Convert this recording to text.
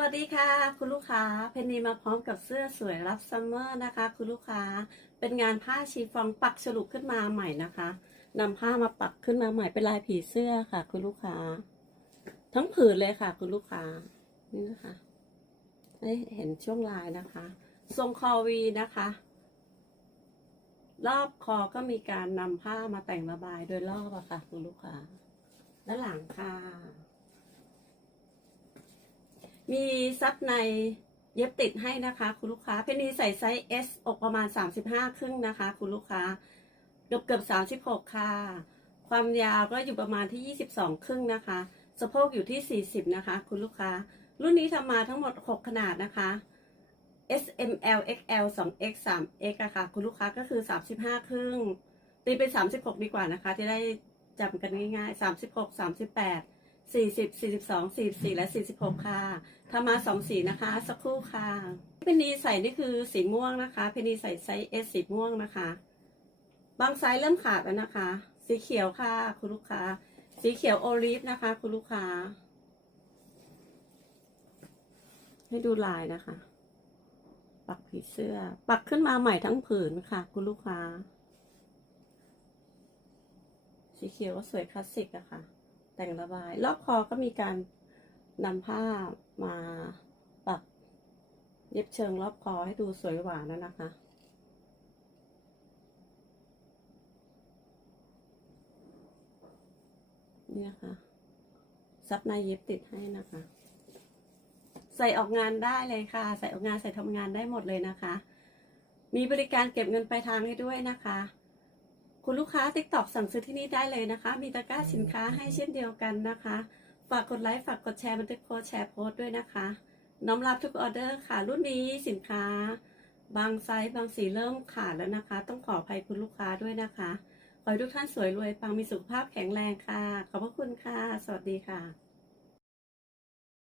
วัสดีค่ะ คุณลูกค้า เพนนีมาพร้อมกับเสื้อสวยรับซัมเมอร์นะคะ คุณลูกค้าเป็นงานผ้าชีฟองปักฉลุขึ้นมาใหม่นะคะนำผ้ามาปักขึ้นมาใหม่เป็นลายผีเสื้อค่ะ คุณลูกค้า ทั้งผืนเลยค่ะ คุณลูกค้านี่นะคะให้เห็นช่วงลายนะคะ ทรงคอวีนะคะ รอบคอก็มีการนำผ้ามาแต่งระบายโดยรอบอะค่ะ คุณลูกค้าด้านหลังค่ะ มีซับในเย็บติดให้นะคะ คุณลูกค้า เพนนีใส่ไซส์ S อกประมาณ 35 ครึ่งนะคะ คุณลูกค้าเกือบเกือบ36 ค่ะ ความยาวก็อยู่ประมาณที่ 22 ครึ่งนะคะ สะโพกอยู่ที่ 40 นะคะ คุณลูกค้า รุ่นนี้ทำมาทั้งหมด 6 ขนาดนะคะ S M L X L 2 X 3 X อะค่ะ คุณลูกค้าก็คือ 35 ครึ่ง ตีเป็น 36 ดีกว่านะคะ จะได้จำกันง่ายๆ 36 38 40 42 44และ46ค่ะทำมา2สีนะคะ สักครู่ค่ะเพนนีใส่นี่คือสีม่วงนะคะ เพนนีใส่ไซส์ S สีม่วงนะคะ บางไซส์เริ่มขาดแล้วนะคะ สีเขียวค่ะ คุณลูกค้า สีเขียวโอลิฟนะคะ คุณลูกค้า ให้ดูลายนะคะ ปักผีเสื้อ ปักขึ้นมาใหม่ทั้งผืนค่ะ คุณลูกค้า สีเขียวก็สวยคลาสสิกอะค่ะ แต่งระบาย รอบคอก็มีการนำผ้ามาปักเย็บเชิงรอบคอให้ดูสวยหวานนะนะคะ นี่นะคะซับในเย็บติดให้นะคะ ใส่ออกงานได้เลยค่ะ ใส่ออกงานใส่ทำงานได้หมดเลยนะคะ มีบริการเก็บเงินปลายทางให้ด้วยนะคะ คุณลูกค้า TikTok สั่งซื้อที่นี่ได้เลยนะคะ มีตะกร้าสินค้าให้เช่นเดียวกันนะคะ ฝากกดไลค์ ฝากกดแชร์บันทึกโพสต์แชร์โพสต์ด้วยนะคะ น้อมรับทุกออเดอร์ค่ะ รุ่นนี้สินค้า บางไซส์บางสีเริ่มขาดแล้วนะคะ ต้องขออภัยคุณลูกค้าด้วยนะคะ ขอให้ทุกท่านสวยรวยปังมีสุขภาพแข็งแรงค่ะ ขอบพระคุณค่ะ สวัสดีค่ะ